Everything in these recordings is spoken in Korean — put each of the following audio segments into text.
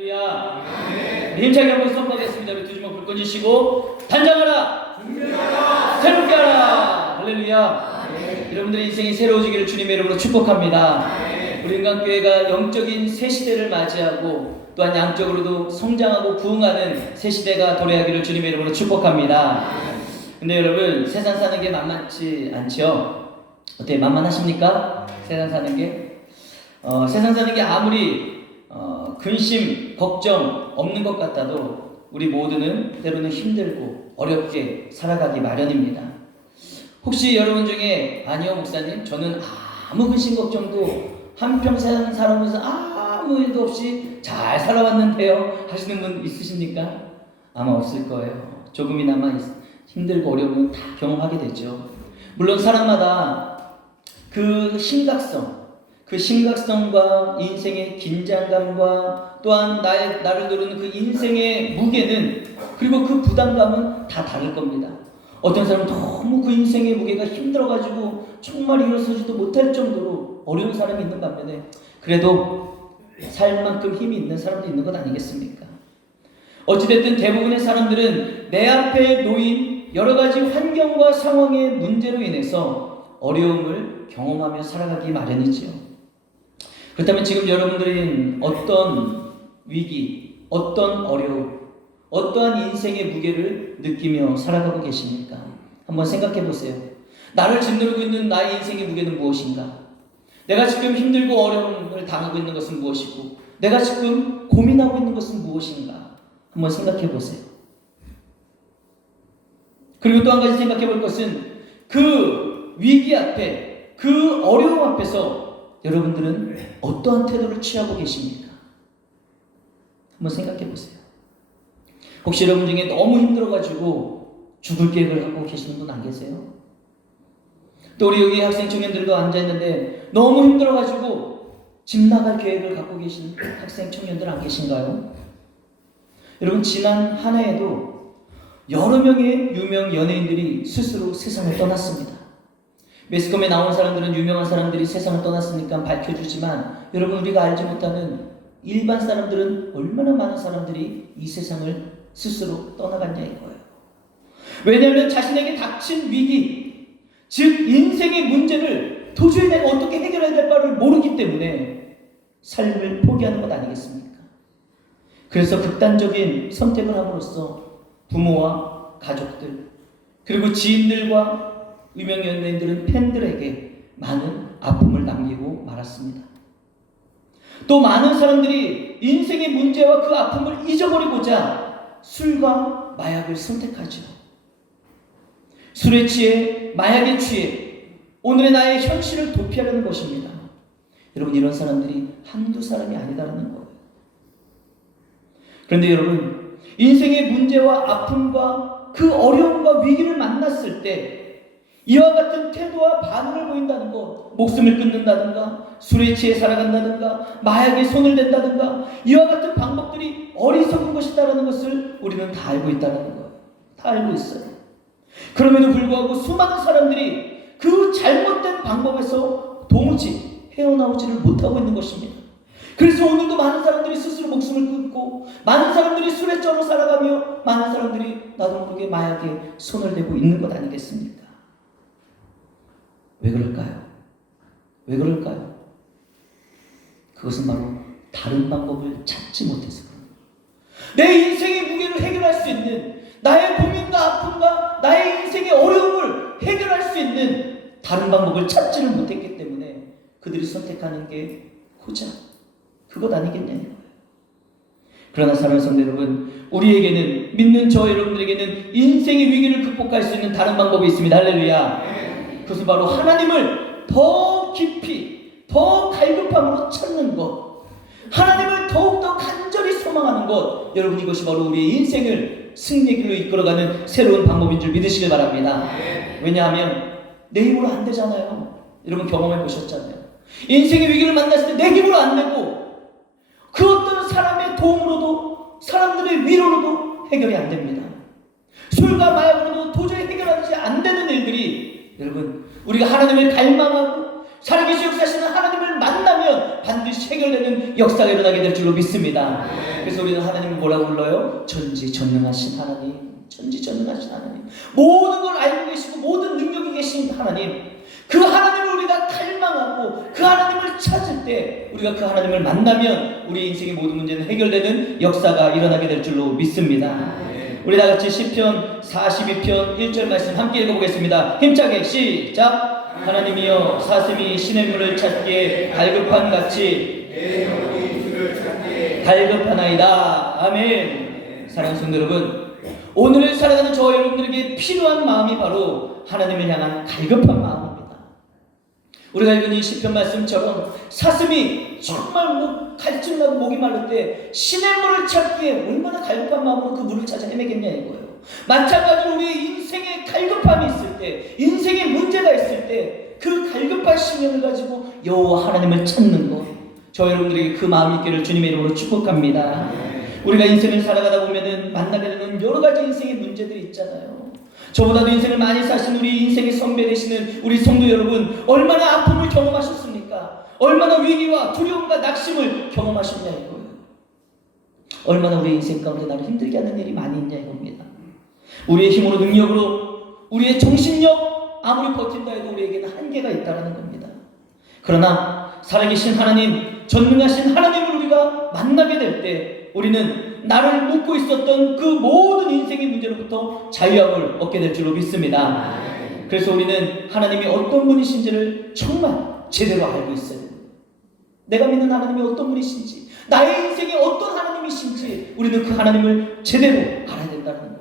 할렐루야. 힘차게 한번 선포하겠습니다. 우리 두 주먹 불 꺼주시고 단장하라, 준비하라, 새롭게 하라. 할렐루야. 여러분들의 인생이 새로워지기를 주님의 이름으로 축복합니다. 우리 인간교회가 영적인 새 시대를 맞이하고 또한 양적으로도 성장하고 부흥하는 새 시대가 도래하기를 주님의 이름으로 축복합니다. 근데 여러분, 세상 사는 게 만만치 않죠? 어때, 만만하십니까? 세상 사는 게? 세상 사는 게 아무리 근심, 걱정 없는 것 같아도 우리 모두는 때로는 힘들고 어렵게 살아가기 마련입니다. 혹시 여러분 중에 아니요 목사님, 저는 아무 근심 걱정도 한평생 살아오면서 아무 일도 없이 잘 살아왔는데요 하시는 분 있으십니까? 아마 없을 거예요. 조금이나마 힘들고 어려움은 다 경험하게 되죠. 물론 사람마다 그 심각성과 인생의 긴장감과 또한 나를 누르는 그 인생의 무게는, 그리고 그 부담감은 다 다를 겁니다. 어떤 사람은 너무 그 인생의 무게가 힘들어가지고 정말 일어서지도 못할 정도로 어려운 사람이 있는 반면에 그래도 살 만큼 힘이 있는 사람도 있는 것 아니겠습니까? 어찌됐든 대부분의 사람들은 내 앞에 놓인 여러 가지 환경과 상황의 문제로 인해서 어려움을 경험하며 살아가기 마련이지요. 그렇다면 지금 여러분들은 어떤 위기, 어떤 어려움, 어떠한 인생의 무게를 느끼며 살아가고 계십니까? 한번 생각해 보세요. 나를 짓누르고 있는 나의 인생의 무게는 무엇인가? 내가 지금 힘들고 어려움을 당하고 있는 것은 무엇이고, 내가 지금 고민하고 있는 것은 무엇인가? 한번 생각해 보세요. 그리고 또 한 가지 생각해 볼 것은 그 위기 앞에, 그 어려움 앞에서 여러분들은 어떠한 태도를 취하고 계십니까? 한번 생각해 보세요. 혹시 여러분 중에 너무 힘들어가지고 죽을 계획을 하고 계시는 분 안 계세요? 또 우리 여기 학생 청년들도 앉아있는데 너무 힘들어가지고 집 나갈 계획을 갖고 계신 학생 청년들 안 계신가요? 여러분, 지난 한 해에도 여러 명의 유명 연예인들이 스스로 세상을 떠났습니다. 매스컴에 나온 사람들은 유명한 사람들이 세상을 떠났으니까 밝혀주지만, 여러분, 우리가 알지 못하는 일반 사람들은 얼마나 많은 사람들이 이 세상을 스스로 떠나갔냐 이거예요. 왜냐하면 자신에게 닥친 위기, 즉 인생의 문제를 도저히 내가 어떻게 해결해야 될 바를 모르기 때문에 삶을 포기하는 것 아니겠습니까? 그래서 극단적인 선택을 함으로써 부모와 가족들, 그리고 지인들과 유명 연예인들은 팬들에게 많은 아픔을 남기고 말았습니다. 또 많은 사람들이 인생의 문제와 그 아픔을 잊어버리고자 술과 마약을 선택하죠. 술에 취해, 마약에 취해 오늘의 나의 현실을 도피하려는 것입니다. 여러분, 이런 사람들이 한두 사람이 아니다라는 거예요. 그런데 여러분, 인생의 문제와 아픔과 그 어려움과 위기를 만났을 때 이와 같은 태도와 반응을 보인다는 것, 목숨을 끊는다든가, 술에 취해 살아간다든가, 마약에 손을 댄다든가, 이와 같은 방법들이 어리석은 것이다라는 것을 우리는 다 알고 있다는 거예요. 다 알고 있어요. 그럼에도 불구하고 수많은 사람들이 그 잘못된 방법에서 도무지 헤어나오지를 못하고 있는 것입니다. 그래서 오늘도 많은 사람들이 스스로 목숨을 끊고, 많은 사람들이 술에 쩔어 살아가며, 많은 사람들이 나도 모르게 마약에 손을 대고 있는 것 아니겠습니까? 왜 그럴까요? 왜 그럴까요? 그것은 바로 다른 방법을 찾지 못해서 그럽니다. 내 인생의 무게를 해결할 수 있는, 나의 고민과 아픔과 나의 인생의 어려움을 해결할 수 있는 다른 방법을 찾지를 못했기 때문에 그들이 선택하는 게 고작 그것 아니겠냐는 거예요. 그러나 사랑하는 성도 여러분, 우리에게는, 믿는 저 여러분들에게는 인생의 위기를 극복할 수 있는 다른 방법이 있습니다. 할렐루야. 그것은 바로 하나님을 더 깊이, 더 갈급함으로 찾는 것, 하나님을 더욱더 간절히 소망하는 것. 여러분, 이것이 바로 우리의 인생을 승리의 길로 이끌어가는 새로운 방법인 줄 믿으시길 바랍니다. 왜냐하면 내 힘으로 안 되잖아요. 여러분 경험해 보셨잖아요. 인생의 위기를 만났을 때 내 힘으로 안 되고 그 어떤 사람의 도움으로도, 사람들의 위로로도 해결이 안 됩니다. 술과 마약으로도 도저히 해결하지 안 되는 일들이, 여러분, 우리가 하나님을 갈망하고 살아계신 역사하시는 하나님을 만나면 반드시 해결되는 역사가 일어나게 될 줄로 믿습니다. 그래서 우리는 하나님을 뭐라고 불러요? 전지전능하신 하나님, 전지전능하신 하나님, 모든 걸 알고 계시고 모든 능력이 계신 하나님, 그 하나님을 우리가 갈망하고 그 하나님을 찾을 때 우리가 그 하나님을 만나면 우리 인생의 모든 문제는 해결되는 역사가 일어나게 될 줄로 믿습니다. 우리 다 같이 시편 42편 1절 말씀 함께 읽어보겠습니다. 힘차게 시작. 하나님이여 사슴이 시냇물을 찾기에 갈급한 같이 내 영혼이 주를 찾기에 갈급하나이다. 아멘. 사랑하는 성도 여러분, 오늘을 살아가는 저와 여러분들에게 필요한 마음이 바로 하나님을 향한 갈급한 마음입니다. 우리가 읽은 이 시편 말씀처럼 사슴이 정말 갈증나고 목이 마를 때 시냇물을 찾기에 얼마나 갈급한 마음으로 그 물을 찾아 헤매겠냐 이거예요. 마찬가지로 우리의 인생에 갈급함이 있을 때, 인생에 문제가 있을 때 그 갈급한 심령을 가지고 여호와 하나님을 찾는 것, 저 여러분들에게 그 마음이 있기를 주님의 이름으로 축복합니다. 우리가 인생을 살아가다 보면은 만나게 되는 여러 가지 인생의 문제들이 있잖아요. 저보다도 인생을 많이 사신 우리 인생의 선배 되시는 우리 성도 여러분, 얼마나 아픔을 경험하셨습니까? 얼마나 위기와 두려움과 낙심을 경험하셨냐 이거예요. 얼마나 우리 인생 가운데 나를 힘들게 하는 일이 많이 있냐 이겁니다. 우리의 힘으로, 능력으로, 우리의 정신력 아무리 버틴다 해도 우리에게는 한계가 있다는 겁니다. 그러나 살아계신 하나님, 전능하신 하나님을 우리가 만나게 될 때 우리는 나를 묶고 있었던 그 모든 인생의 문제로부터 자유함을 얻게 될 줄로 믿습니다. 그래서 우리는 하나님이 어떤 분이신지를 정말 제대로 알고 있어요. 내가 믿는 하나님이 어떤 분이신지, 나의 인생에 어떤 하나님이신지 우리는 그 하나님을 제대로 알아야 된다는 거예요.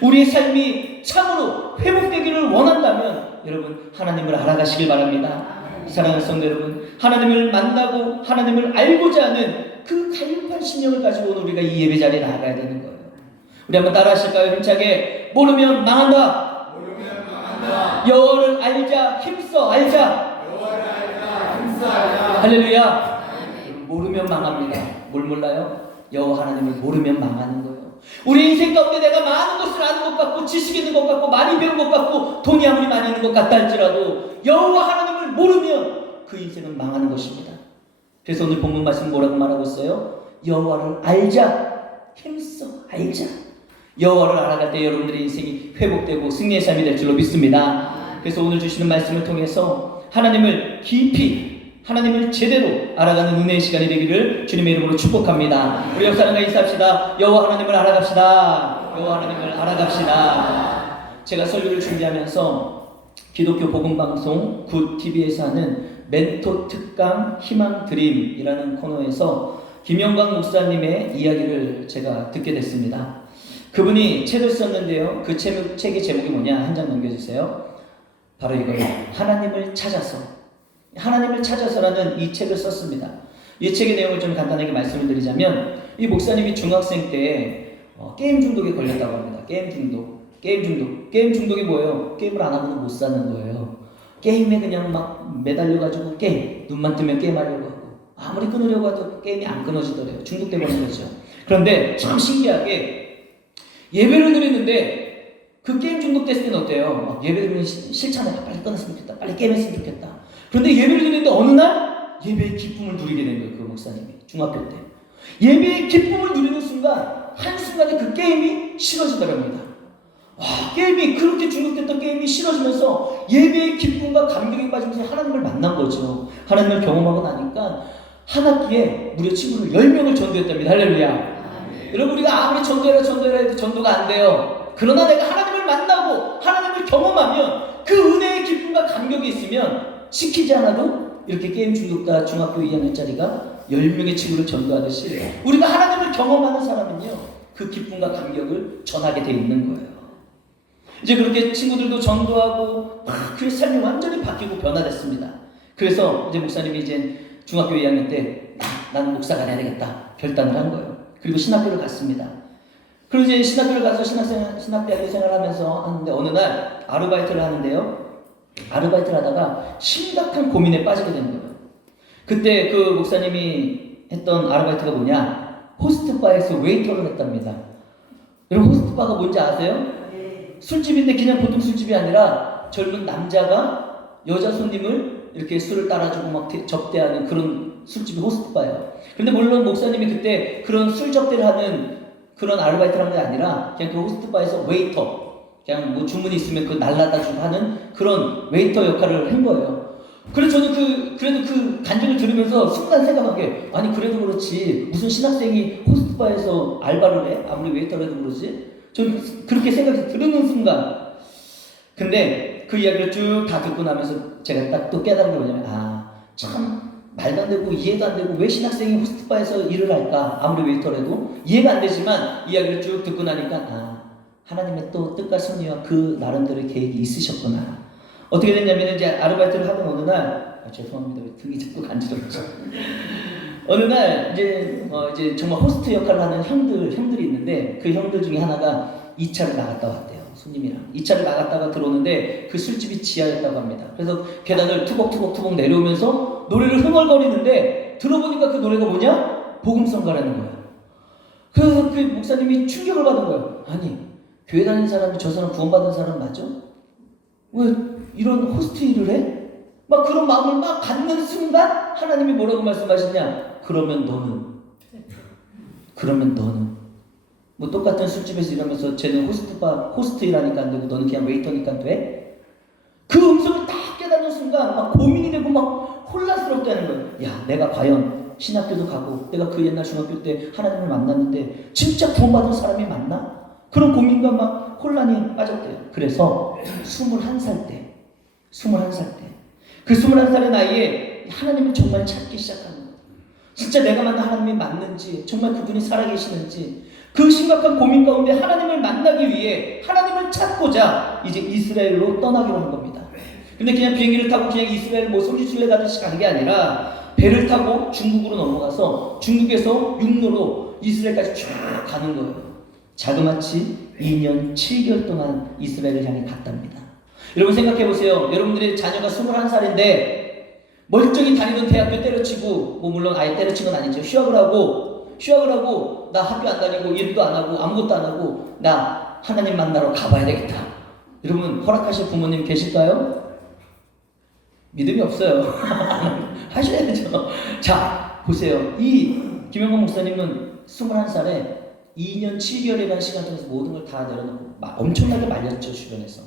우리의 삶이 참으로 회복되기를 원한다면 여러분 하나님을 알아가시길 바랍니다. 사랑하는 성도 여러분, 하나님을 만나고 하나님을 알고자 하는 그 갈급한 심령을 가지고 오늘 우리가 이 예배 자리에 나아가야 되는 거예요. 우리 한번 따라 하실까요? 힘차게. 모르면 망한다. 모르면 망한다. 여호와를 알자. 힘써 알자. 여호와를 알자. 힘써 알자. 할렐루야. 모르면 망합니다. 뭘 몰라요? 여호와 하나님을 모르면 망하는 거예요. 우리 인생 가운데 내가 많은 것을 아는 것 같고 지식 있는 것 같고 많이 배운 것 같고 돈이 아무리 많이 있는 것 같다 할지라도 여호와 하나님을 모르면 그 인생은 망하는 것입니다. 그래서 오늘 본문 말씀 뭐라고 말하고 있어요? 여호와를 알자. 힘써 알자. 여호와를 알아갈 때 여러분들의 인생이 회복되고 승리의 삶이 될 줄로 믿습니다. 그래서 오늘 주시는 말씀을 통해서 하나님을 깊이, 하나님을 제대로 알아가는 은혜의 시간이 되기를 주님의 이름으로 축복합니다. 우리 옆 사람과 인사합시다. 여호와 하나님을 알아갑시다. 여호와 하나님을 알아갑시다. 제가 설교를 준비하면서 기독교 복음방송 굿TV에서 하는 멘토 특강 희망 드림이라는 코너에서 김영광 목사님의 이야기를 제가 듣게 됐습니다. 그분이 책을 썼는데요. 그 책의 제목이 뭐냐? 한 장 넘겨주세요. 바로 이거예요. 하나님을 찾아서. 하나님을 찾아서라는 이 책을 썼습니다. 이 책의 내용을 좀 간단하게 말씀을 드리자면 이 목사님이 중학생 때 게임 중독에 걸렸다고 합니다. 게임 중독이 뭐예요? 게임을 안 하고는 못 사는 거예요. 게임에 그냥 막 매달려가지고 눈만 뜨면 게임하려고 하고 아무리 끊으려고 해도 게임이 안 끊어지더래요. 중독돼 버린 거죠. 그런데 참 신기하게 예배를 드리는데 그 게임 중독됐을 때는 어때요? 막 예배 드리면 싫잖아요. 빨리 끊었으면 좋겠다. 빨리 게임했으면 좋겠다. 그런데 예배를 드리는데 어느 날 예배의 기쁨을 누리게 된 거예요. 그 목사님이 중학교 때 예배의 기쁨을 누리는 순간 한순간에 그 게임이 싫어지더랍니다. 와, 게임이 그렇게 중독됐던 게임이 싫어지면서 예배의 기쁨과 감격에 빠지면서 하나님을 만난 거죠. 하나님을 경험하고 나니까 한 학기에 무려 친구를 10명을 전도했답니다. 할렐루야. 여러분 우리가 아무리 전도해라 해도 전도가 안 돼요. 그러나 내가 하나님을 만나고 하나님을 경험하면 그 은혜의 기쁨과 감격이 있으면 시키지 않아도 이렇게 게임 중독자 중학교 2학년짜리가 10명의 친구를 전도하듯이 우리가 하나님을 경험하는 사람은요 그 기쁨과 감격을 전하게 돼 있는 거예요. 이제 그렇게 친구들도 전도하고 막 그의 삶이 완전히 바뀌고 변화됐습니다. 그래서 이제 목사님이 이제 중학교 2학년 때 나는 목사가 돼야 되겠다 결단을 한 거예요. 그리고 신학교를 갔습니다. 그리고 이제 신학교를 가서 신학대학교 생활하면서 하는데 어느 날 아르바이트를 하는데요. 아르바이트를 하다가 심각한 고민에 빠지게 된 거예요. 그때 그 목사님이 했던 아르바이트가 뭐냐? 호스트바에서 웨이터를 했답니다. 여러분 호스트바가 뭔지 아세요? 술집인데 그냥 보통 술집이 아니라 젊은 남자가 여자 손님을 이렇게 술을 따라주고 막 접대하는 그런 술집이 호스트바예요. 그런데 물론 목사님이 그때 그런 술 접대를 하는 그런 아르바이트를 한 게 아니라 그냥 그 호스트바에서 웨이터, 그냥 뭐 주문이 있으면 그 날라다 주고 하는 그런 웨이터 역할을 한 거예요. 그래서 저는 그래도 그 간증을 들으면서 순간 생각한 게, 아니 그래도 그렇지 무슨 신학생이 호스트바에서 알바를 해? 아무리 웨이터라도 그러지? 저는 그렇게 생각해서 들으는 순간, 근데 그 이야기를 쭉 다 듣고 나면서 제가 딱 또 깨달은 게 뭐냐면, 참 말도 안 되고 이해도 안 되고 왜 신학생이 호스트바에서 일을 할까? 아무리 웨이터라도 이해가 안 되지만 이야기를 쭉 듣고 나니까 하나님의 또 뜻과 섭리와 그 나름대로의 계획이 있으셨구나. 어떻게 됐냐면 이제 아르바이트를 하던 어느 날, 죄송합니다. 등이 자꾸 간지럽죠. 어느 날 이제 정말 호스트 역할을 하는 형들이 있는데 그 형들 중에 하나가 2차를 나갔다 왔대요. 손님이랑 2차를 나갔다가 들어오는데 그 술집이 지하였다고 합니다. 그래서 계단을 투벅투벅 내려오면서 노래를 흥얼거리는데 들어보니까 그 노래가 뭐냐? 복음성가라는 거야. 그래서 그 목사님이 충격을 받은 거예요. 아니 교회 다니는 사람이 저 사람 구원받은 사람 맞아? 왜 이런 호스트 일을 해? 막 그런 마음을 막 갖는 순간 하나님이 뭐라고 말씀하시냐? 그러면 너는 뭐 똑같은 술집에서 일하면서 쟤는 호스트 일하니까 안 되고 너는 그냥 웨이터니까 돼? 그 음성을 딱 깨닫는 순간 막 고민이 되고 막 혼란스럽게 하는 거예요. 야, 내가 과연 신학교도 가고 내가 그 옛날 중학교 때 하나님을 만났는데 진짜 구원받은 사람이 맞나? 그런 고민과 막 혼란이 빠졌대요. 그래서 21살 때 그 21살의 나이에 하나님을 정말 찾기 시작하는 거예요. 진짜 내가 만난 하나님이 맞는지, 정말 그분이 살아계시는지, 그 심각한 고민 가운데 하나님을 만나기 위해 하나님을 찾고자 이제 이스라엘로 떠나기로 한 겁니다. 근데 그냥 비행기를 타고 그냥 이스라엘 뭐 성지순례 가듯이 간 게 아니라 배를 타고 중국으로 넘어가서 중국에서 육로로 이스라엘까지 쭉 가는 거예요. 자그마치 2년 7개월 동안 이스라엘을 향해 갔답니다. 여러분 생각해 보세요. 여러분들의 자녀가 21살인데 멀쩡히 다니던 대학교 때려치고, 뭐 물론 아예 때려친 건 아니죠. 휴학을 하고 나 학교 안 다니고 일도 안 하고 아무것도 안 하고 나 하나님 만나러 가봐야 되겠다. 여러분 허락하실 부모님 계실까요? 믿음이 없어요. 하셔야죠. 자 보세요. 이 김영건 목사님은 21살에 2년 7개월이라는 시간 동안에서 모든 걸 다 내려놓고 엄청나게 말렸죠. 주변에서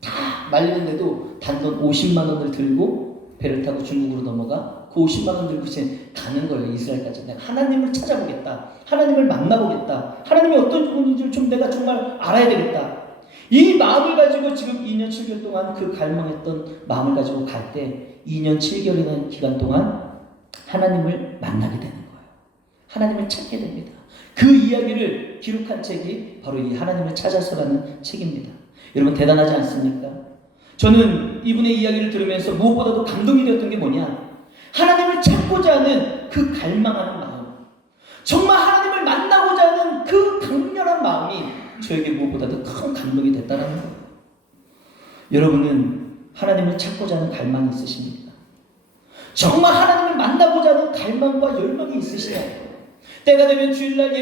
다 말리는데도 단돈 50만 원을 들고 배를 타고 중국으로 넘어가 그 50만 원 들고 이제 가는 거예요. 이스라엘까지. 내가 하나님을 찾아보겠다. 하나님을 만나보겠다. 하나님이 어떤 분인지 좀 내가 정말 알아야 되겠다. 이 마음을 가지고 지금 2년 7개월 동안 그 갈망했던 마음을 가지고 갈 때 2년 7개월이라는 기간 동안 하나님을 만나게 되는 거예요. 하나님을 찾게 됩니다. 그 이야기를 기록한 책이 바로 이 하나님을 찾아서라는 책입니다. 여러분 대단하지 않습니까? 저는 이분의 이야기를 들으면서 무엇보다도 감동이 되었던 게 뭐냐? 하나님을 찾고자 하는 그 갈망하는 마음, 정말 하나님을 만나고자 하는 그 강렬한 마음이 저에게 무엇보다도 큰 감동이 됐다는 거예요. 여러분은 하나님을 찾고자 하는 갈망이 있으십니까? 정말 하나님을 만나고자 하는 갈망과 열망이 있으시나요? 때가 되면 주일날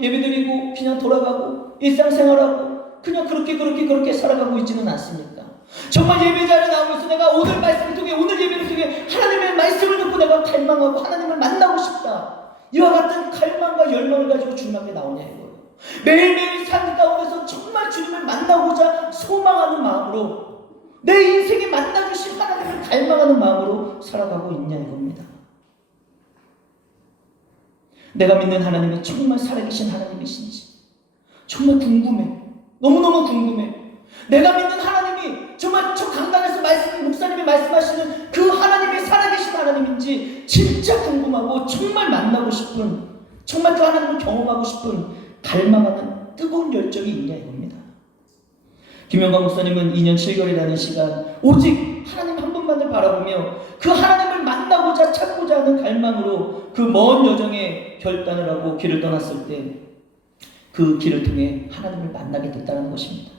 예배드리고 그냥 돌아가고 일상생활하고 그냥 그렇게 살아가고 있지는 않습니까? 정말 예배자리에 나오면서 내가 오늘 말씀을 통해 오늘 예배를 통해 하나님의 말씀을 듣고 내가 갈망하고 하나님을 만나고 싶다. 이와 같은 갈망과 열망을 가지고 주님 앞에 나오냐 이거예요. 매일매일 삶 가운데서 정말 주님을 만나고자 소망하는 마음으로 내 인생에 만나주신 하나님을 갈망하는 마음으로 살아가고 있냐 이겁니다. 내가 믿는 하나님이 정말 살아계신 하나님이신지 정말 궁금해. 너무너무 궁금해. 내가 믿는 하나님이 정말 저 강단에서 목사님이 말씀하시는 그 하나님이 살아계신 하나님인지 진짜 궁금하고 정말 만나고 싶은, 정말 그 하나님을 경험하고 싶은 갈망하는 뜨거운 열정이 있냐 이겁니다. 김영광 목사님은 2년 7개월이라는 시간 오직 하나님 한 분만을 바라보며 그 하나님을 만나고자 찾고자 하는 갈망으로 그 먼 여정에 결단을 하고 길을 떠났을 때 그 길을 통해 하나님을 만나게 됐다는 것입니다.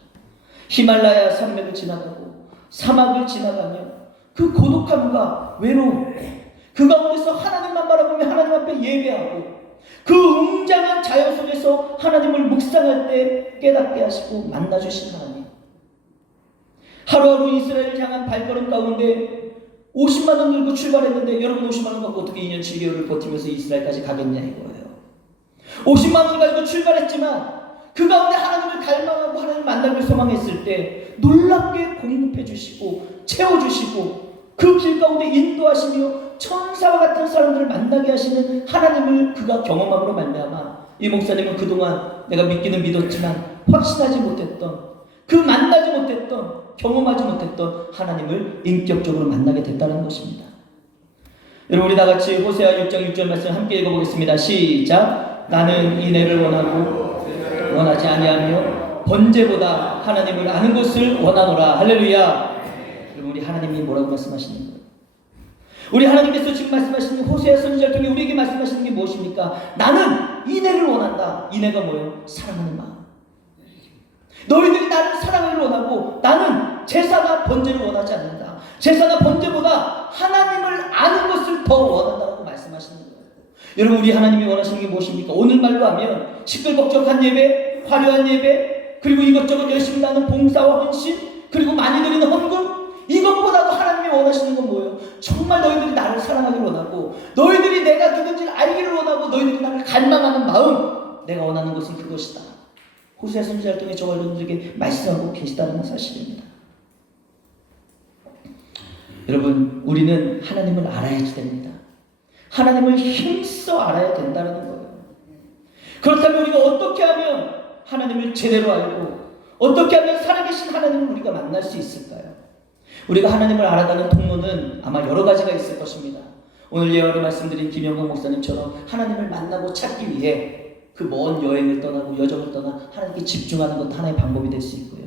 히말라야 산맥을 지나가고 사막을 지나가며 그 고독함과 외로움 그 가운데서 하나님만 바라보며 하나님 앞에 예배하고 그 웅장한 자연 속에서 하나님을 묵상할 때 깨닫게 하시고 만나주신 하나님, 하루하루 이스라엘을 향한 발걸음 가운데 50만 원 들고 출발했는데 여러분 50만 원 갖고 어떻게 2년 7개월을 버티면서 이스라엘까지 가겠냐 이거예요. 50만 원 가지고 출발했지만 그 가운데 하나님을 갈망하고 하나님을 만나길 소망했을 때 놀랍게 공급해 주시고 채워주시고 그 길 가운데 인도하시며 천사와 같은 사람들을 만나게 하시는 하나님을 그가 경험함으로 말미암아 이 목사님은 그동안 내가 믿기는 믿었지만 확신하지 못했던 그 만나지 못했던 경험하지 못했던 하나님을 인격적으로 만나게 됐다는 것입니다. 여러분 우리 다같이 호세아 6장 6절 말씀 함께 읽어보겠습니다. 시작. 나는 인애를 원하지 아니하며 번제보다 하나님을 아는 것을 원하노라. 할렐루야. 여러분 우리 하나님이 뭐라고 말씀하시는 거예요? 우리 하나님께서 지금 말씀하시는 호세아 선지자를 통해 우리에게 말씀하시는 게 무엇입니까? 나는 인애를 원한다. 인애가 뭐예요? 사랑하는 마음. 너희들이 나를 사랑을 원하고 나는 제사나 번제를 원하지 않는다. 제사나 번제보다 하나님을 아는 것을 더 원한다고 말씀하시는 거예요. 여러분 우리 하나님이 원하시는 게 무엇입니까? 오늘 말로 하면 시끌벅적한 예배, 화려한 예배, 그리고 이것저것 열심히 나는 봉사와 헌신, 그리고 많이 드리는 헌금, 이것보다도 하나님이 원하시는 건 뭐예요? 정말 너희들이 나를 사랑하기를 원하고 너희들이 내가 누군지를 알기를 원하고 너희들이 나를 갈망하는 마음, 내가 원하는 것은 그것이다. 호세아 선지자를 통해 저 여러분들에게 말씀하고 계시다는 사실입니다. 여러분 우리는 하나님을 알아야지 됩니다. 하나님을 힘써 알아야 된다는 거예요. 그렇다면 우리가 어떻게 하면 하나님을 제대로 알고 어떻게 하면 살아계신 하나님을 우리가 만날 수 있을까요? 우리가 하나님을 알아가는 통로는 아마 여러 가지가 있을 것입니다. 오늘 예언을 말씀드린 김영건 목사님처럼 하나님을 만나고 찾기 위해 그 먼 여행을 떠나고 여정을 떠나 하나님께 집중하는 것도 하나의 방법이 될 수 있고요.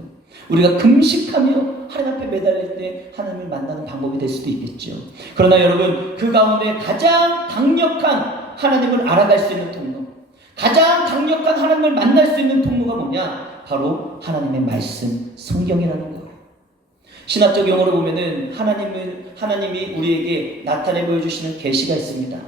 우리가 금식하며 하나님 앞에 매달릴 때 하나님을 만나는 방법이 될 수도 있겠죠. 그러나 여러분 그 가운데 가장 강력한 하나님을 알아갈 수 있는 통로, 가장 강력한 하나님을 만날 수 있는 통로가 뭐냐? 바로 하나님의 말씀, 성경이라는 거예요. 신학적 용어로 보면은 하나님이 우리에게 나타내 보여주시는 계시가 있습니다.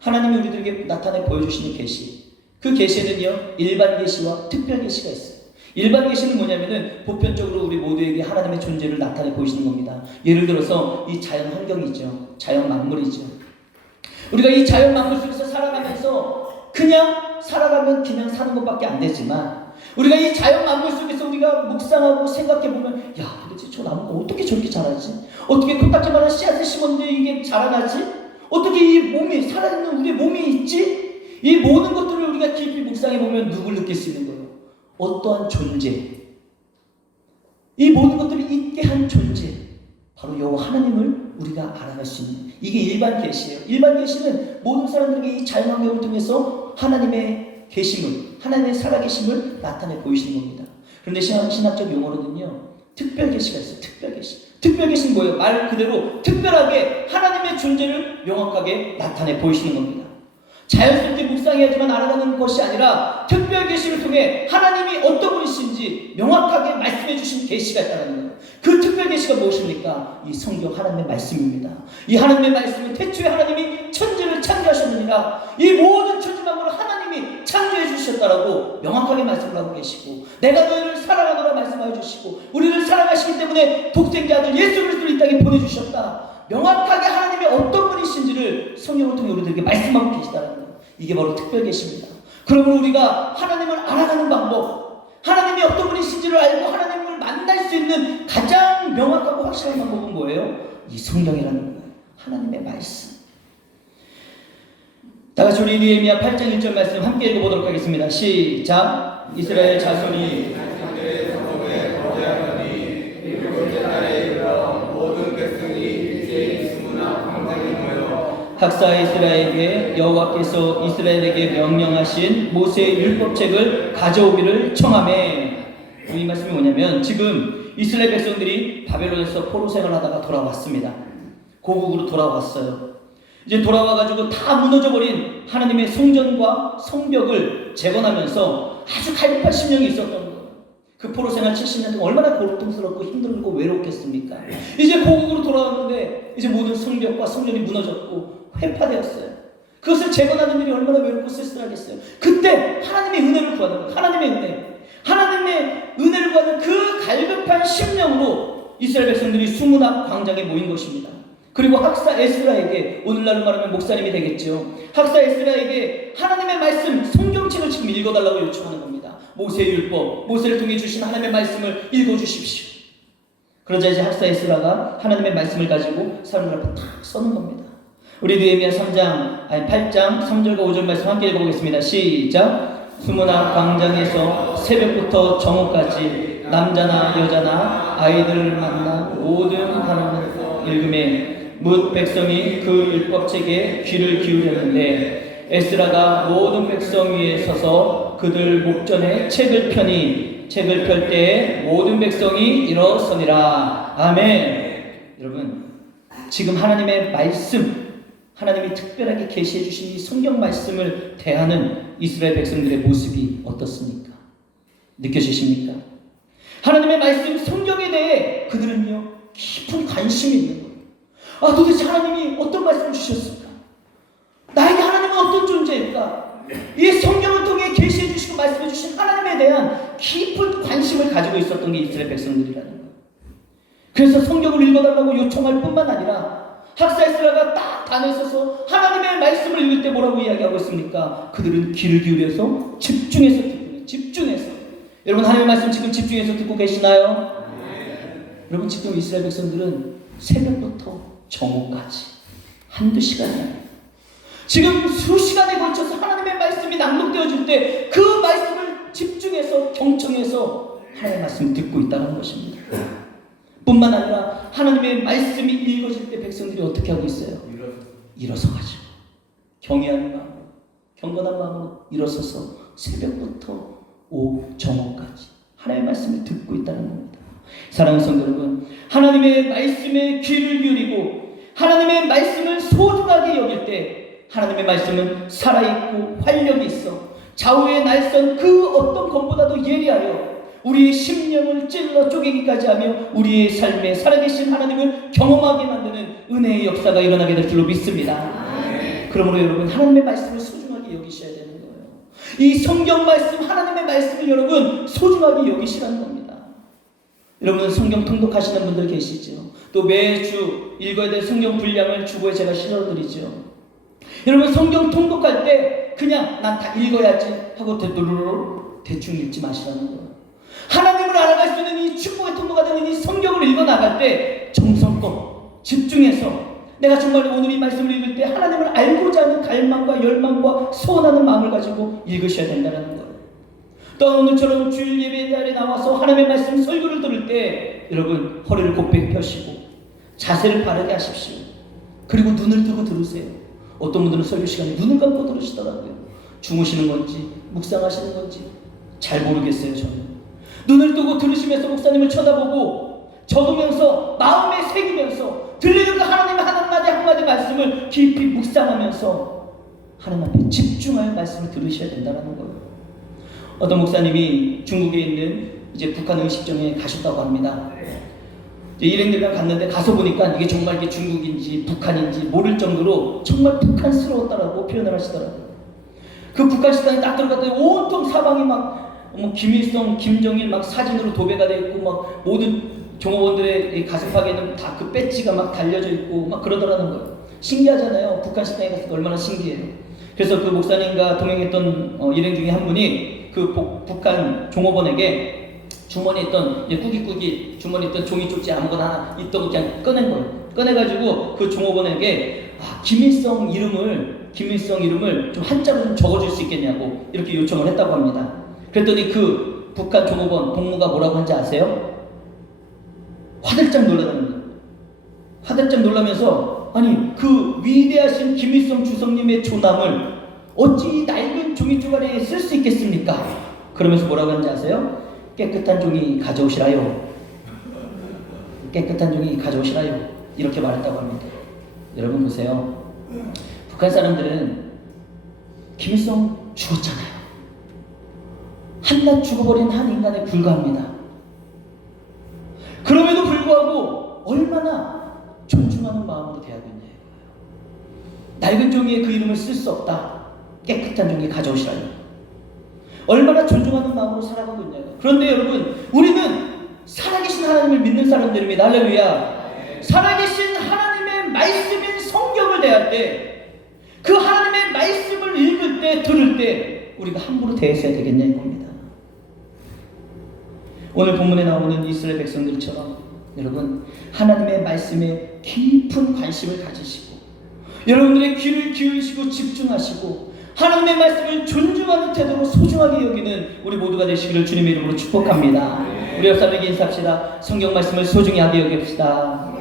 하나님이 우리들에게 나타내 보여주시는 계시. 그 계시는요 일반 계시와 특별 계시가 있어요. 일반 계시는 뭐냐면은 보편적으로 우리 모두에게 하나님의 존재를 나타내 보이시는 겁니다. 예를 들어서 이 자연 환경이죠. 자연 만물이죠. 우리가 이 자연 만물 속에서 살아가면서 그냥 살아가면 그냥 사는 것밖에 안 되지만 우리가 이 자연 만물 속에서 우리가 묵상하고 생각해보면 야 도대체 저 나무가 어떻게 저렇게 자라지? 어떻게 코딱지만한 씨앗을 심었는데 이게 자라나지? 어떻게 이 몸이 살아있는 우리의 몸이 있지? 이 모든 것들을 우리가 깊이 묵상해보면 누굴 느낄 수 있는 거예요? 어떠한 존재, 이 모든 것들을 있게 한 존재, 바로 여호와 하나님을 우리가 알아갈 수 있는 이게 일반 계시예요. 일반 계시는 모든 사람들에게 이 자연환경을 통해서 하나님의 계심을, 하나님의 살아계심을 나타내 보이시는 겁니다. 그런데 신학적 용어로는요 특별 계시가 있어요. 특별 계시. 특별 계시는 뭐예요? 말 그대로 특별하게 하나님의 존재를 명확하게 나타내 보이시는 겁니다. 자연스럽게 묵상해야지만 알아가는 것이 아니라 특별 계시를 통해 하나님이 어떤 분이신지 명확하게 말씀해 주신 계시가 있다는 거예요. 그 특별 계시가 무엇입니까? 이 성경 하나님의 말씀입니다. 이 하나님의 말씀은 태초에 하나님이 천지를 창조하셨느니라 이 모든 천지 만물을 하나님이 창조해 주셨다라고 명확하게 말씀을 하고 계시고 내가 너희를 사랑하노라 말씀하여 주시고 우리를 사랑하시기 때문에 독생자 아들 예수 그리스도를 이 땅에 보내주셨다. 명확하게 하나님이 어떤 분이신지를 성경을 통해 우리들에게 말씀하고 계시다는 거예요. 이게 바로 특별 계시입니다. 그러면 우리가 하나님을 알아가는 방법, 하나님이 어떤 분이신지를 알고 하나님을 만날 수 있는 가장 명확하고 확실한 방법은 뭐예요? 이 성경이라는 거예요. 하나님의 말씀. 다 같이 우리 느헤미야 8장 1절 말씀 함께 읽어보도록 하겠습니다. 시작. 이스라엘 자손이 학사 이스라엘에게 여호와께서 이스라엘에게 명령하신 모세의 율법책을 가져오기를 청하매. 이 말씀이 뭐냐면 지금 이스라엘 백성들이 바벨론에서 포로 생활하다가 돌아왔습니다. 고국으로 돌아왔어요. 이제 돌아와가지고 다 무너져버린 하나님의 성전과 성벽을 재건하면서 아주 갈급한 심령이 있었던 거예요. 그 포로 생활 70년 동안 얼마나 고통스럽고 힘들고 외롭겠습니까? 이제 고국으로 돌아왔는데 이제 모든 성벽과 성전이 무너졌고 회파되었어요. 그것을 재건하는 일이 얼마나 외롭고 쓸쓸하겠어요. 그때 하나님의 은혜를 구하는 거예요. 하나님의 은혜를 구하는 그 갈급한 심령으로 이스라엘 백성들이 수문 앞 광장에 모인 것입니다. 그리고 학사 에스라에게, 오늘날로 말하면 목사님이 되겠죠. 학사 에스라에게 하나님의 말씀, 성경책을 지금 읽어달라고 요청하는 겁니다. 모세의 율법, 모세를 통해 주신 하나님의 말씀을 읽어주십시오. 그러자 이제 학사 에스라가 하나님의 말씀을 가지고 사람들 앞에 탁 서는 겁니다. 우리 느헤미야 8장 3절과 5절 말씀 함께 읽어보겠습니다. 시작. 수문학 광장에서 새벽부터 정오까지 남자나 여자나 아이들을 만나 모든 하나님을 읽음에 뭇 백성이 그 율법책에 귀를 기울였는데 에스라가 모든 백성 위에 서서 그들 목전에 책을 펴니 책을 펼 때에 모든 백성이 일어서니라. 아멘. 여러분, 지금 하나님의 말씀, 하나님이 특별하게 계시해 주신 이 성경 말씀을 대하는 이스라엘 백성들의 모습이 어떻습니까? 느껴지십니까? 하나님의 말씀, 성경에 대해 그들은요 깊은 관심이 있는 거예요. 아, 도대체 하나님이 어떤 말씀을 주셨을까? 나에게 하나님은 어떤 존재일까? 이 성경을 통해 계시해 주시고 말씀해 주신 하나님에 대한 깊은 관심을 가지고 있었던 게 이스라엘 백성들이라는 거예요. 그래서 성경을 읽어달라고 요청할 뿐만 아니라 학사 에스라가 딱 단에 서서 하나님의 말씀을 읽을 때 뭐라고 이야기하고 있습니까? 그들은 귀를 기울여서 집중해서 듣고, 집중해서. 여러분, 하나님의 말씀 지금 집중해서 듣고 계시나요? 여러분, 지금 이스라엘 백성들은 새벽부터 정오까지 한두 시간이 아니에요. 지금 수시간에 걸쳐서 하나님의 말씀이 낭독되어질 때 그 말씀을 집중해서 경청해서 하나님의 말씀을 듣고 있다는 것입니다. 뿐만 아니라 하나님의 말씀이 읽어질 때 백성들이 어떻게 하고 있어요? 일어서가지고 경외하는 마음으로, 경건한 마음으로 일어서서 새벽부터 정오까지 하나님의 말씀을 듣고 있다는 겁니다. 사랑하는 성도 여러분, 하나님의 말씀에 귀를 기울이고 하나님의 말씀을 소중하게 여길 때 하나님의 말씀은 살아있고 활력이 있어 좌우의 날선 그 어떤 것보다도 예리하여 우리의 심령을 찔러 쪼개기까지 하며 우리의 삶에 살아계신 하나님을 경험하게 만드는 은혜의 역사가 일어나게 될 줄로 믿습니다. 그러므로 여러분, 하나님의 말씀을 소중하게 여기셔야 되는 거예요. 이 성경 말씀, 하나님의 말씀을 여러분 소중하게 여기시라는 겁니다. 여러분, 성경 통독하시는 분들 계시죠? 또 매주 읽어야 될 성경 분량을 주보에 제가 실어드리죠. 여러분, 성경 통독할 때 그냥 난 다 읽어야지 하고 대충 읽지 마시라는 거예요. 하나님을 알아갈 수 있는 이 축복의 통로가 되는 이 성경을 읽어나갈 때 정성껏 집중해서 내가 정말 오늘 이 말씀을 읽을 때 하나님을 알고자 하는 갈망과 열망과 소원하는 마음을 가지고 읽으셔야 된다는 거예요. 또 오늘처럼 주일 예배 자리에 나와서 하나님의 말씀 설교를 들을 때 여러분, 허리를 곧게 펴시고 자세를 바르게 하십시오. 그리고 눈을 뜨고 들으세요. 어떤 분들은 설교 시간에 눈을 감고 들으시더라고요. 주무시는 건지 묵상하시는 건지 잘 모르겠어요. 저는 눈을 뜨고 들으시면서 목사님을 쳐다보고 적으면서 마음에 새기면서 들리는 그 하나님의 한마디 한마디 말씀을 깊이 묵상하면서 하나님 앞에 집중하여 말씀을 들으셔야 된다는 거예요. 어떤 목사님이 중국에 있는 이제 북한 의식정에 가셨다고 합니다. 일행들이랑 갔는데 가서 보니까 이게 정말 이게 중국인지 북한인지 모를 정도로 정말 북한스러웠다라고 표현을 하시더라고요. 그 북한 식당에 딱 들어갔더니 온통 사방이 막 김일성, 김정일 막 사진으로 도배가 되어 있고 막 모든 종업원들의 가슴팍에는 다 그 배지가 막 달려져 있고 막 그러더라는 거예요. 신기하잖아요. 북한 식당에 갔을 때 얼마나 신기해요. 그래서 그 목사님과 동행했던 일행 중에 한 분이 그 북한 종업원에게 주머니에 있던 꾸깃꾸깃 주머니에 있던 종이 쪽지 아무거나 하나 있던 거 그냥 꺼낸 거예요. 꺼내가지고 그 종업원에게 김일성 이름을 좀 한자로 좀 적어줄 수 있겠냐고 이렇게 요청을 했다고 합니다. 그랬더니 그 북한 종업원 동무가 뭐라고 한지 아세요? 화들짝 놀라는 거예요. 화들짝 놀라면서 아니 그 위대하신 김일성 주석님의 조남을 어찌 이 낡은 종이 쪼가리에 쓸 수 있겠습니까? 그러면서 뭐라고 하는지 아세요? 깨끗한 종이 가져오시라요. 깨끗한 종이 가져오시라요. 이렇게 말했다고 합니다. 여러분 보세요. 북한 사람들은 김일성 죽었잖아요. 한낱 죽어버린 한 인간에 불과합니다. 그럼에도 불구하고 얼마나 존중하는 마음으로 대하고 있냐. 낡은 종이에 그 이름을 쓸 수 없다. 깨끗한 종이 가져오시라요. 얼마나 존중하는 마음으로 살아가고 있냐고. 그런데 여러분, 우리는 살아계신 하나님을 믿는 사람들입니다. 할렐루야. 살아계신 하나님의 하나님의 말씀인 성경을 대할 때, 그 하나님의 말씀을 읽을 때, 들을 때 우리가 함부로 대했어야 되겠냐 이겁니다. 오늘 본문에 나오는 이스라엘 백성들처럼 여러분 하나님의 말씀에 깊은 관심을 가지시고 여러분들의 귀를 기울이시고 집중하시고 하나님의 말씀을 존중하는 태도로 소중하게 여기는 우리 모두가 되시기를 주님의 이름으로 축복합니다. 우리 옆 사람에게 인사합시다. 성경 말씀을 소중히 하게 여깁시다.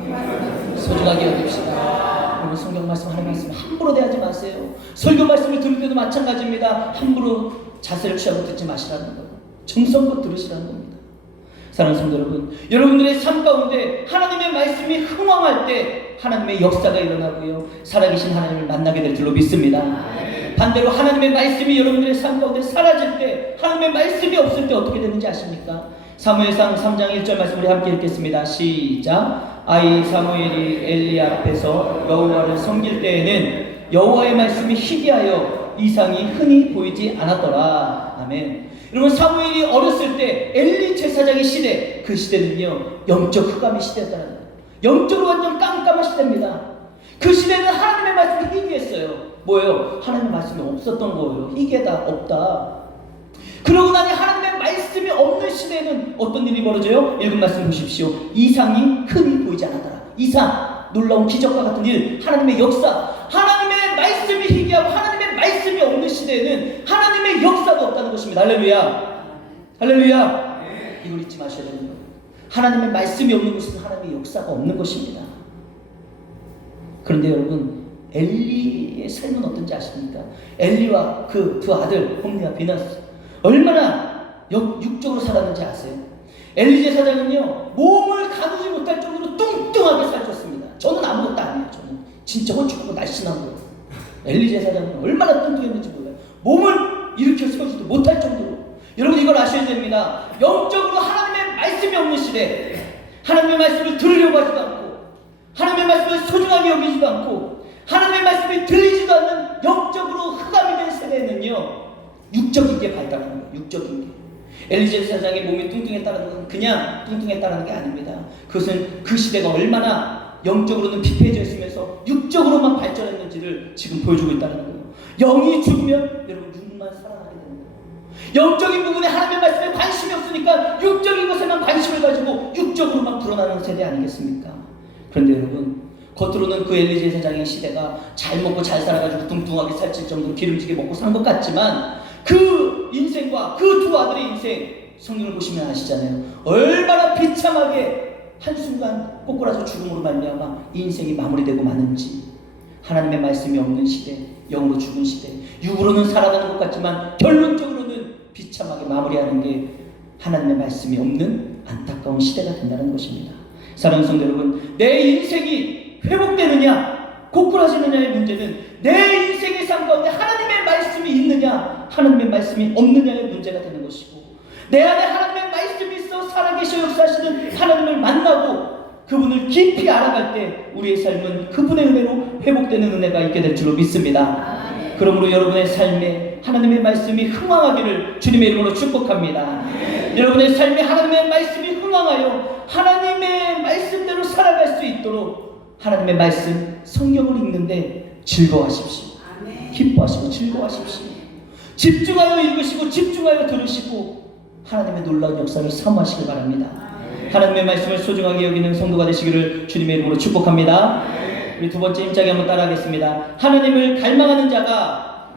소중하게 여깁시다. 여러분 성경 말씀, 하나님 말씀 함부로 대하지 마세요. 설교 말씀을 들을 때도 마찬가지입니다. 함부로 자세를 취하고 듣지 마시라는 거예요. 정성껏 들으시라는 겁니다. 사랑하는 성도 여러분, 여러분들의 삶 가운데 하나님의 말씀이 흥왕할 때 하나님의 역사가 일어나고요, 살아계신 하나님을 만나게 될 줄로 믿습니다. 반대로 하나님의 말씀이 여러분들의 삶 가운데 사라질 때, 하나님의 말씀이 없을 때 어떻게 되는지 아십니까? 사무엘상 3장 1절 말씀 우리 함께 읽겠습니다. 시작. 아이 사무엘이 엘리 앞에서 여호와를 섬길 때에는 여호와의 말씀이 희귀하여 이상이 흔히 보이지 않았더라. 아멘. 여러분 사무엘이 어렸을 때 엘리 제사장의 시대, 그 시대는요 영적 흑암의 시대였다는 거예요. 영적으로 완전 깜깜한 시대입니다. 그 시대는 하나님의 말씀이 희귀했어요. 뭐예요? 하나님의 말씀이 없었던 거예요. 희귀하다, 없다. 그러고 나니 하나님의 말씀이 없는 시대에는 어떤 일이 벌어져요? 읽은 말씀 보십시오. 이상이 흔히 보이지 않았더라. 이상, 놀라운 기적과 같은 일, 하나님의 역사, 하나님의 말씀이 희귀하고 하나님의 말씀이 없는 시대에는 하나님의 역사가 없다는 것입니다. 할렐루야. 할렐루야. 이걸 잊지 마셔야 되는 거예요. 하나님의 말씀이 없는 곳은 하나님의 역사가 없는 것입니다. 그런데 여러분 엘리의 삶은 어떤지 아십니까? 엘리와 그 두 아들 홈리와 비나스 얼마나 육적으로 살았는지 아세요? 엘리 제사장은요 몸을 가누지 못할 정도로 뚱뚱하게 살쪘습니다. 저는 아무것도 아니에요. 저는 진짜 홀쭉하고 날씬한 거예요. 엘리 제사장은 얼마나 뚱뚱했는지 몰라요. 몸을 일으켜 세우지도 못할 정도로. 여러분 이걸 아셔야 됩니다. 영적으로 하나님의 말씀이 없는 시대, 하나님의 말씀을 들으려고 하지도 않고 하나님의 말씀을 소중하게 여기지도 않고 하나님의 말씀이 들리지도 않는 영적으로 흑암이 된 세대에는요 육적인 게 발달하는 거예요. 육적인 게. 엘리 제사장의 몸이 뚱뚱했다는 건 그냥 뚱뚱했다는 게 아닙니다. 그것은 그 시대가 얼마나 영적으로는 피폐해져 있으면서 육적으로만 발전했는지를 지금 보여주고 있다는 거예요. 영이 죽으면 여러분 육만 살아나게 되는 거예요. 영적인 부분에 하나님의 말씀에 관심이 없으니까 육적인 것에만 관심을 가지고 육적으로만 불어나는 세대 아니겠습니까? 그런데 여러분 겉으로는 그 엘리 제사장의 시대가 잘 먹고 잘 살아가지고 뚱뚱하게 살찔 정도로 기름지게 먹고 산 것 같지만 그 인생과 그 두 아들의 인생 성경을 보시면 아시잖아요. 얼마나 비참하게 한순간 꼬꾸라져 죽음으로 말미암아 이 인생이 마무리되고 마는지. 하나님의 말씀이 없는 시대, 영으로 죽은 시대, 육으로는 살아가는 것 같지만 결론적으로는 비참하게 마무리하는 게 하나님의 말씀이 없는 안타까운 시대가 된다는 것입니다. 사랑하는 성도 여러분, 내 인생이 회복되느냐 고꾸라지느냐의 문제는 내 인생의 삶 가운데 하나님의 말씀이 있느냐 하나님의 말씀이 없느냐의 문제가 되는 것이고, 내 안에 하나님의 말씀이 있어 살아계셔 역사하시는 하나님을 만나고 그분을 깊이 알아갈 때 우리의 삶은 그분의 은혜로 회복되는 은혜가 있게 될 줄로 믿습니다. 그러므로 여러분의 삶에 하나님의 말씀이 흥왕하기를 주님의 이름으로 축복합니다. 여러분의 삶에 하나님의 말씀이 흥왕하여 하나님의 말씀대로 살아갈 수 있도록 하나님의 말씀 성경을 읽는데 즐거워하십시오. 기뻐하시고 즐거워하십시오. 집중하여 읽으시고 집중하여 들으시고 하나님의 놀라운 역사를 사모하시길 바랍니다. 하나님의 말씀을 소중하게 여기는 성도가 되시기를 주님의 이름으로 축복합니다. 우리 두 번째 힘차게 한번 따라하겠습니다. 하나님을 갈망하는 자가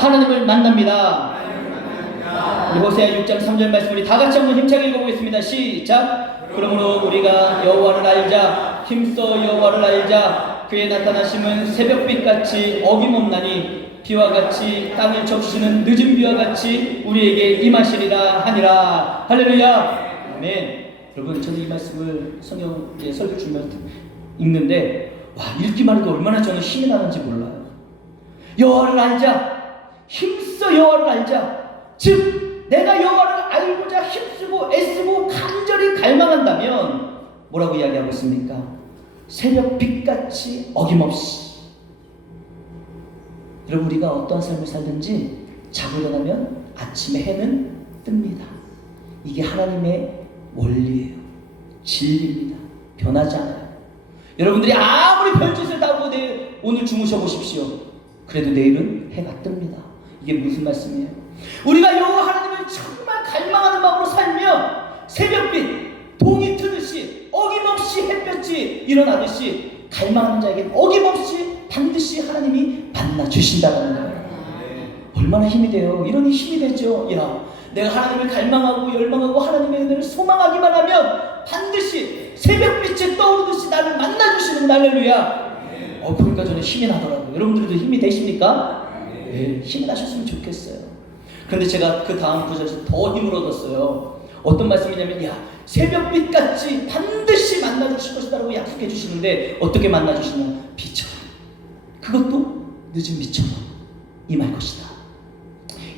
하나님을 만납니다. 우리 호세아 6장 3절 말씀 우리 다 같이 한번 힘차게 읽어보겠습니다. 시작. 그러므로 우리가 여호와를 알자, 힘써 여호와를 알자. 그의 나타나심은 새벽빛같이 어김없나니 비와 같이 땅을 적시는 늦은 비와 같이 우리에게 임하시리라 하니라. 할렐루야. 아멘. 여러분 저는 이 말씀을 성경에 설교 주면 읽는데 와 읽기만 해도 얼마나 저는 힘이 나는지 몰라요. 여호와를 알자, 힘써 여호와를 알자. 즉 내가 여호와를 알고자 힘쓰고 애쓰고 간절히 갈망한다면 뭐라고 이야기하고 있습니까? 새벽빛같이 어김없이. 여러분 우리가 어떠한 삶을 살든지 자고 일어나면 아침에 해는 뜹니다. 이게 하나님의 원리예요. 진리입니다. 변하지 않아요. 여러분들이 아무리 별짓을 다 하고 오늘 주무셔 보십시오. 그래도 내일은 해가 뜹니다. 이게 무슨 말씀이에요? 우리가 여호와 하나님을 정말 갈망하는 마음으로 살면 새벽빛 동이 트듯이 어김없이 햇볕이 일어나듯이 갈망하는 자에게 어김없이 반드시 하나님이 만나 주신다는 거예요. 얼마나 힘이 돼요. 이런 힘이 되죠. 야, 내가 하나님을 갈망하고 열망하고 하나님의 은혜를 소망하기만 하면 반드시 새벽빛에 떠오르듯이 나를 만나주시는 할렐루야. 그러니까 저는 힘이 나더라고요. 여러분들도 힘이 되십니까? 네, 힘이 나셨으면 좋겠어요. 그런데 제가 그 다음 구절에서 더 힘을 얻었어요. 어떤 말씀이냐면, 야, 새벽빛같이 반드시 만나주실 것이다라고 약속해 주시는데 어떻게 만나주시냐? 비처럼, 그것도 늦은 비처럼 임할 것이다.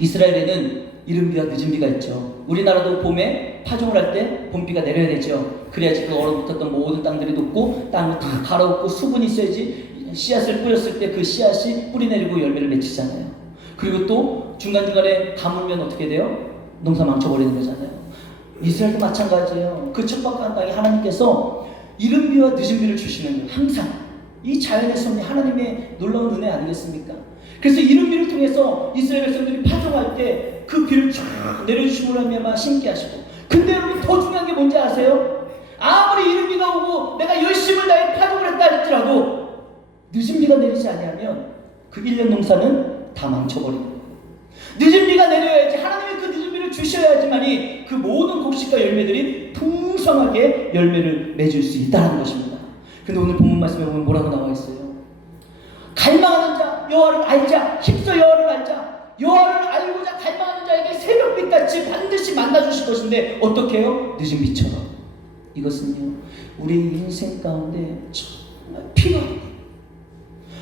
이스라엘에는 이른 비와 늦은 비가 있죠. 우리나라도 봄에 파종을 할 때 봄비가 내려야 되죠. 그래야지 그 얼어붙었던 모든 땅들이 녹고 땅을 다 갈아엎고 수분이 있어야지 씨앗을 뿌렸을 때 그 씨앗이 뿌리 내리고 열매를 맺히잖아요. 그리고 또 중간중간에 가물면 어떻게 돼요? 농사 망쳐버리는 거잖아요. 이스라엘도 마찬가지예요. 그 척박한 땅에 하나님께서 이른 비와 늦은 비를 주시는 거예요. 항상 이 자연의 섭리 하나님의 놀라운 은혜 아니겠습니까? 그래서 이른 비를 통해서 이스라엘 백성들이 파종할 때 그 비를 쫙 내려주시고 나면 심게 하시고. 근데 여러분 더 중요한 게 뭔지 아세요? 아무리 이른 비가 오고 내가 열심을 다해 파종을 했다 할지라도 늦은 비가 내리지 않으면 그 1년 농사는 다 망쳐버리는 거예요. 늦은 비가 내려야지, 하나님이 그 늦은 비를 주셔야지만이 그 모든 곡식과 열매들이 풍성하게 열매를 맺을 수 있다는 것입니다. 근데 오늘 본문 말씀에 보면 뭐라고 나와 있어요? 갈망하는 자, 여호와를 알자, 힘써 여호와를 알자. 여호와를 알고자 갈망하는 자에게 새벽빛같이 반드시 만나주실 것인데 어떻게 해요? 늦은 비처럼. 이것은요, 우리 인생 가운데 정말 필요합니다.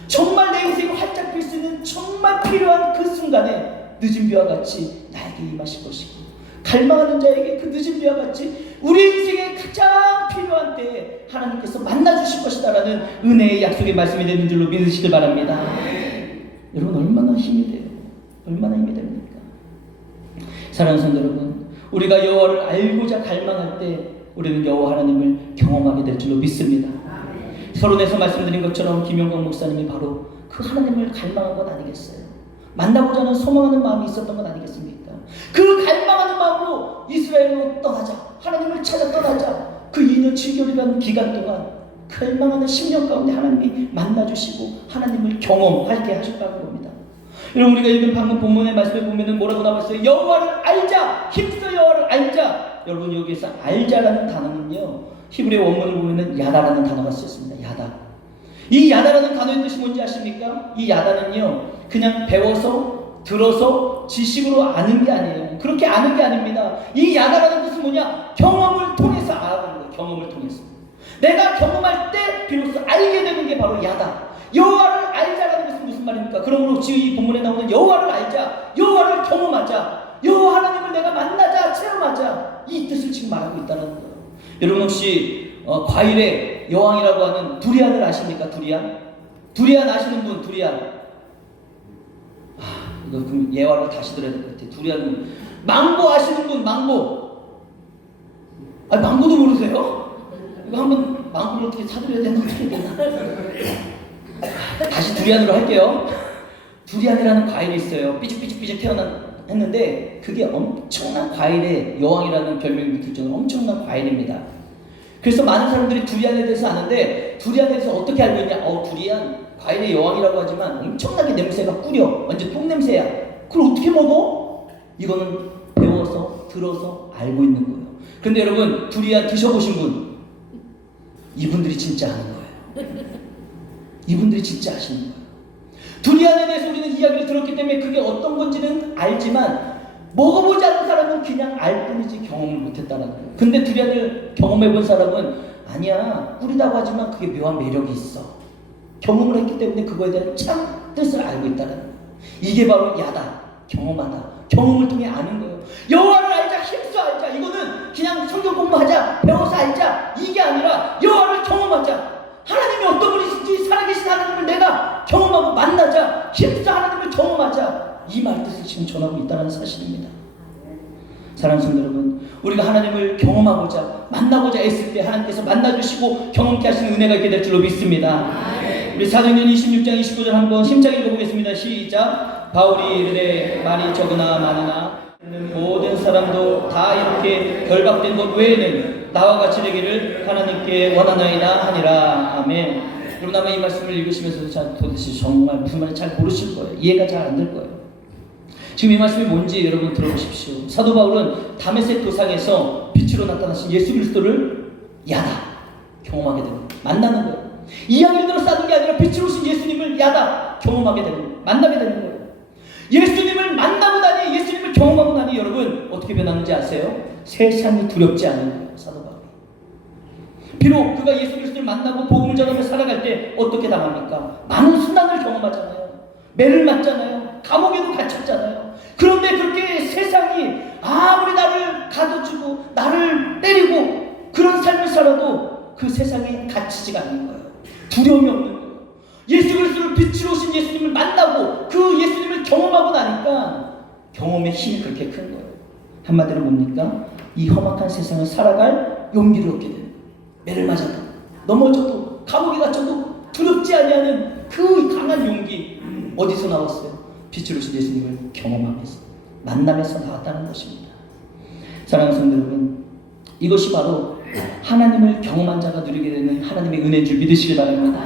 정말 내 인생이 활짝 필 수 있는 정말 필요한 그 순간에 늦은 비와 같이 나에게 임하실 것이고, 갈망하는 자에게 그 늦은 비와 같이 우리 인생에 가장 필요한 때에 하나님께서 만나주실 것이다라는 은혜의 약속의 말씀이 되는 줄로 믿으시길 바랍니다. 여러분 얼마나 힘이 돼요. 얼마나 힘이 됩니까? 사랑하는 성도 여러분, 우리가 여호와를 알고자 갈망할 때 우리는 여호와 하나님을 경험하게 될 줄로 믿습니다. 서론에서 말씀드린 것처럼 김영광 목사님이 바로 그 하나님을 갈망한 것 아니겠어요? 만나고자 하는 소망하는 마음이 있었던 것 아니겠습니까? 그 갈망하는 마음으로 이스라엘로 떠나자, 하나님을 찾아 떠나자, 그 2년 7개월이라는 기간 동안 갈망하는 10년 가운데 하나님이 만나주시고 하나님을 경험하게 하셨다는 겁니다. 여러분, 우리가 읽은 방금 본문의 말씀에 보면 뭐라고 나왔어요? 여호와를 알자, 힘써 여호와를 알자. 여러분, 여기에서 알자라는 단어는요, 히브리 원문을 보면 야다라는 단어가 쓰였습니다. 야다. 이 야다라는 단어의 뜻이 뭔지 아십니까? 이 야다는요, 그냥 배워서 들어서 지식으로 아는 게 아니에요. 그렇게 아는 게 아닙니다. 이 야다라는 뜻은 뭐냐? 경험을 통해서 알아가는 거예요. 경험을 통해서. 내가 경험할 때 비로소 알게 되는 게 바로 야다. 여호와를 알자라는 것은 무슨 말입니까? 그러므로 지금 이 본문에 나오는 여호와를 알자, 여호와를 경험하자, 여호와 하나님을 내가 만나자, 체험하자, 이 뜻을 지금 말하고 있다는 거예요. 여러분 혹시 과일의 여왕이라고 하는 두리안을 아십니까? 두리안? 두리안 아시는 분? 두리안. 이거 그럼 예화를 다시 들어야 될 것 같아요. 두리안은 망고 아시는 분? 망고. 망고도 모르세요? 이거 한번 망고를 어떻게 사드려야 되나 어떻게 되나? 다시 두리안으로 할게요. 두리안이라는 과일이 있어요. 삐죽삐죽삐죽 태어났는데 그게 엄청난 과일의 여왕이라는 별명이 붙을 정도로 엄청난 과일입니다. 그래서 많은 사람들이 두리안에 대해서 아는데 두리안에 대해서 어떻게 알고 있냐? 두리안 과일의 여왕이라고 하지만 엄청나게 냄새가 꾸려. 완전 똥냄새야. 그걸 어떻게 먹어? 이거는 배워서 들어서 알고 있는 거예요. 그런데 여러분, 두리안 드셔보신 분, 이분들이 진짜 아는 거예요. 이분들이 진짜 아시는 거예요. 두리안에 대해서 우리는 이야기를 들었기 때문에 그게 어떤 건지는 알지만 먹어보지 않은 사람은 그냥 알 뿐이지 경험을 못했다는 거예요. 근데 두리안을 경험해본 사람은 아니야, 꿀이라고 하지만 그게 묘한 매력이 있어. 경험을 했기 때문에 그거에 대한 참 뜻을 알고 있다는 거예요. 이게 바로 야다, 경험하다. 경험을 통해 아는 거예요. 여호와를 알자, 힘써 알자. 이거는 그냥 성경 공부하자, 배워서 알자, 이게 아니라 여호와를 경험하자. 하나님이 어떤 분이신지, 살아계신 하나님을 내가 경험하고 만나자, 힘써 하나님을 경험하자. 이 말 뜻을 지금 전하고 있다는 사실입니다. 사랑하는 성도 여러분, 우리가 하나님을 경험하고자 만나고자 애쓸 때 하나님께서 만나주시고 경험케 하시는 은혜가 있게 될 줄로 믿습니다. 우리 사도행전 26장 29절 한번 힘차게 읽어보겠습니다. 시작. 바울이 이르되 말이 적으나 많으나 모든 사람도 다 이렇게 결박된 것 외에는 나와 같이 되기를 하나님께 원하나이다 하니라. 아멘. 여러분 아마 이 말씀을 읽으시면서 도대체 정말 무슨 말인지 잘 모르실 거예요. 이해가 잘 안 될 거예요. 지금 이 말씀이 뭔지 여러분 들어보십시오. 사도 바울은 다메섹 도상에서 빛으로 나타나신 예수 그리스도를 야다 경험하게 되는 거예요. 만나는 거예요. 이야기를 쌓는 게 아니라 빛으로 오신 예수님을 야다 경험하게 되는 거예요. 만나게 되는 거예요. 예수님을 만나고 나니, 예수님을 경험하고 나니 여러분 어떻게 변하는지 아세요? 세상이 두렵지 않은 거예요. 사도 바울이. 비록 그가 예수 그리스도를 만나고 복음을 전하며 살아갈 때 어떻게 당합니까? 많은 순환을 경험하잖아요. 매를 맞잖아요. 감옥에도 갇혔잖아요. 그런데 그렇게 세상이 아무리 나를 가둬주고 나를 때리고 그런 삶을 살아도 그 세상에 갇히지가 않는 거예요. 두려움이 없는 거예요. 예수 그리스도를 빛으로 오신 예수님을 만나고 그 예수님을 경험하고 나니까 경험의 힘이 그렇게 큰 거예요. 한마디로 뭡니까? 이 험악한 세상을 살아갈 용기를 얻게 되는 거예요. 매를 맞아도 넘어져도 감옥에 갇혀도 두렵지 아니하는 그 강한 용기 어디서 나왔어요? 빛으로 오신 예수님을 경험하면서 만남에서 나왔다는 것입니다. 사랑하는 성도 여러분, 이것이 바로 하나님을 경험한 자가 누리게 되는 하나님의 은혜인 줄 믿으시기 바랍니다.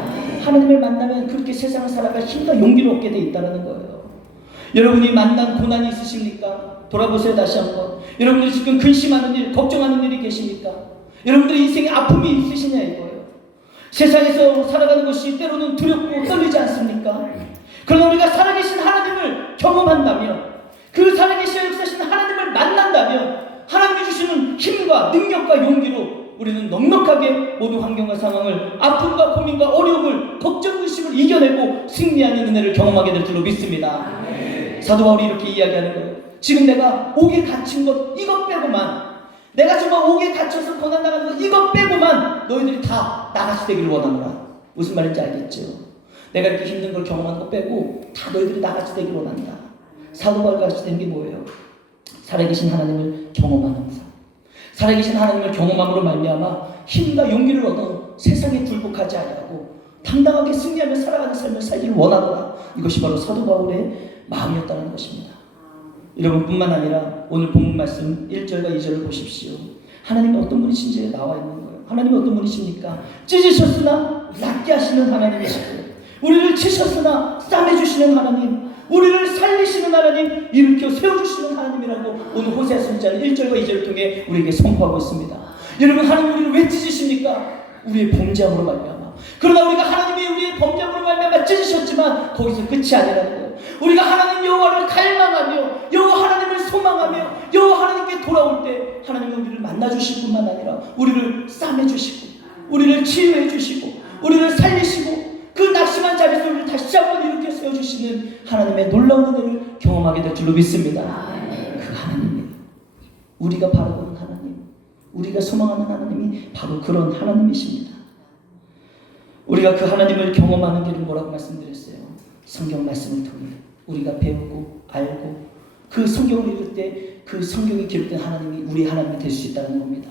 하나님을 만나면 그렇게 세상을 살아갈 힘과 용기를 얻게 돼 있다는 거예요. 여러분이 만난 고난이 있으십니까? 돌아보세요. 다시 한번. 여러분들이 지금 근심하는 일, 걱정하는 일이 계십니까? 여러분들의 인생에 아픔이 있으시냐 이거예요. 세상에서 살아가는 것이 때로는 두렵고 떨리지 않습니까? 그러나 우리가 살아계신 하나님을 경험한다면, 그 살아계신 역사하시는 하나님을 만난다면 하나님이 주시는 힘과 능력과 용기로 우리는 넉넉하게 모든 환경과 상황을, 아픔과 고민과 어려움을, 걱정, 의심을 이겨내고 승리하는 은혜를 경험하게 될 줄로 믿습니다. 사도 바울이 이렇게 이야기하는 거예요. 지금 내가 옥에 갇힌 것 이것 빼고만, 내가 정말 옥에 갇혀서 고난당하는 것 이것 빼고만 너희들이 다 나같이 되기를 원하노라. 무슨 말인지 알겠죠? 내가 이렇게 힘든 걸 경험한 거 빼고 다 너희들이 나같이 되기를 원한다. 사도 바울 같이 된 게 뭐예요? 살아계신 하나님을 경험하는 삶. 살아계신 하나님을 경험함으로 말미암아 힘과 용기를 얻어 세상에 굴복하지 아니하고 당당하게 승리하며 살아가는 삶을 살기를 원하노라. 이것이 바로 사도 바울의 마음이었다는 것입니다. 여러분뿐만 아니라 오늘 본문 말씀 1절과 2절을 보십시오. 하나님이 어떤 분이신지 나와 있는 거예요. 하나님이 어떤 분이십니까? 찢으셨으나 낫게 하시는 하나님이시고, 우리를 치셨으나 싸매주시는 하나님, 우리를 살리시는 하나님, 일으켜 세워주시는 하나님이라고 오늘 호세아서 1장 1절과 2절을 통해 우리에게 선포하고 있습니다. 여러분, 하나님 우리를 왜 찢으십니까? 우리의 범죄함으로 말미암아. 그러나 우리가 하나님이 우리의 범죄함으로 말미암아 찢으셨지만 거기서 끝이 아니라는 거예요. 우리가 하나님 여호와를 갈망하며 여호와 하나님을 소망하며 여호와 하나님께 돌아올 때 하나님은 우리를 만나주실 뿐만 아니라 우리를 싸매주시고 우리를 치유해주시고 우리를 살리시고 그 낙심한 자리에서 우리를 다시 한번 일으켜 세워주시는 하나님의 놀라운 은혜를 경험하게 될 줄로 믿습니다. 그 하나님이 우리가 바라보는 하나님, 우리가 소망하는 하나님이 바로 그런 하나님이십니다. 우리가 그 하나님을 경험하는 길은 뭐라고 말씀드렸어요? 성경 말씀을 통해 우리가 배우고 알고 그 성경을 읽을 때 그 성경에 기록된 하나님이 우리 하나님이 될 수 있다는 겁니다.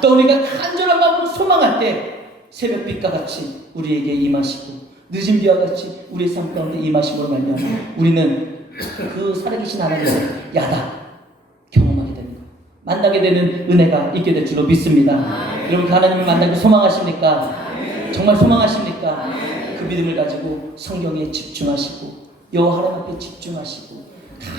또 우리가 간절한 마음으로 소망할 때 새벽빛과 같이 우리에게 임하시고 늦은 비와 같이 우리의 삶 가운데 임하심으로 말미암아 우리는 그 살아계신 하나님을 야다 경험하게 되는 거예요. 만나게 되는 은혜가 있게 될 줄로 믿습니다. 여러분, 그 하나님을 만나기 소망하십니까? 정말 소망하십니까? 그 믿음을 가지고 성경에 집중하시고 여호와 하나님 앞에 집중하시고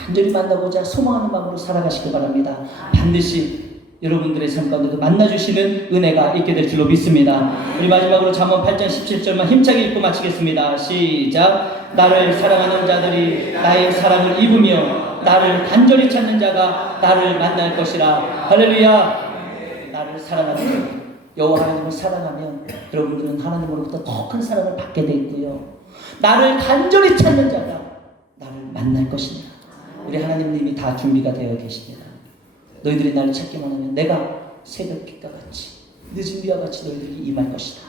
간절히 만나고자 소망하는 마음으로 살아가시기 바랍니다. 반드시 여러분들의 삶 가운데도 만나주시는 은혜가 있게 될 줄로 믿습니다. 우리 마지막으로 잠언 8장 17절만 힘차게 읽고 마치겠습니다. 시작. 나를 사랑하는 자들이 나의 사랑을 입으며 나를 간절히 찾는 자가 나를 만날 것이라. 할렐루야. 나를 사랑하는 자, 여호와 하나님을 사랑하면 여러분들은 하나님으로부터 더 큰 사랑을 받게 돼 있고요. 나를 간절히 찾는 자가 나를 만날 것이냐. 우리 하나님님이 다 준비가 되어 계십니다. 너희들이 나를 찾기만 하면 내가 새벽빛과 같이 늦은 비와 같이 너희들이 임할 것이다.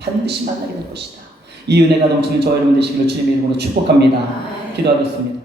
반드시 만나게 될 것이다. 이 은혜가 넘치는 저와 여러분 되시기를 주님의 이름으로 축복합니다. 기도하겠습니다.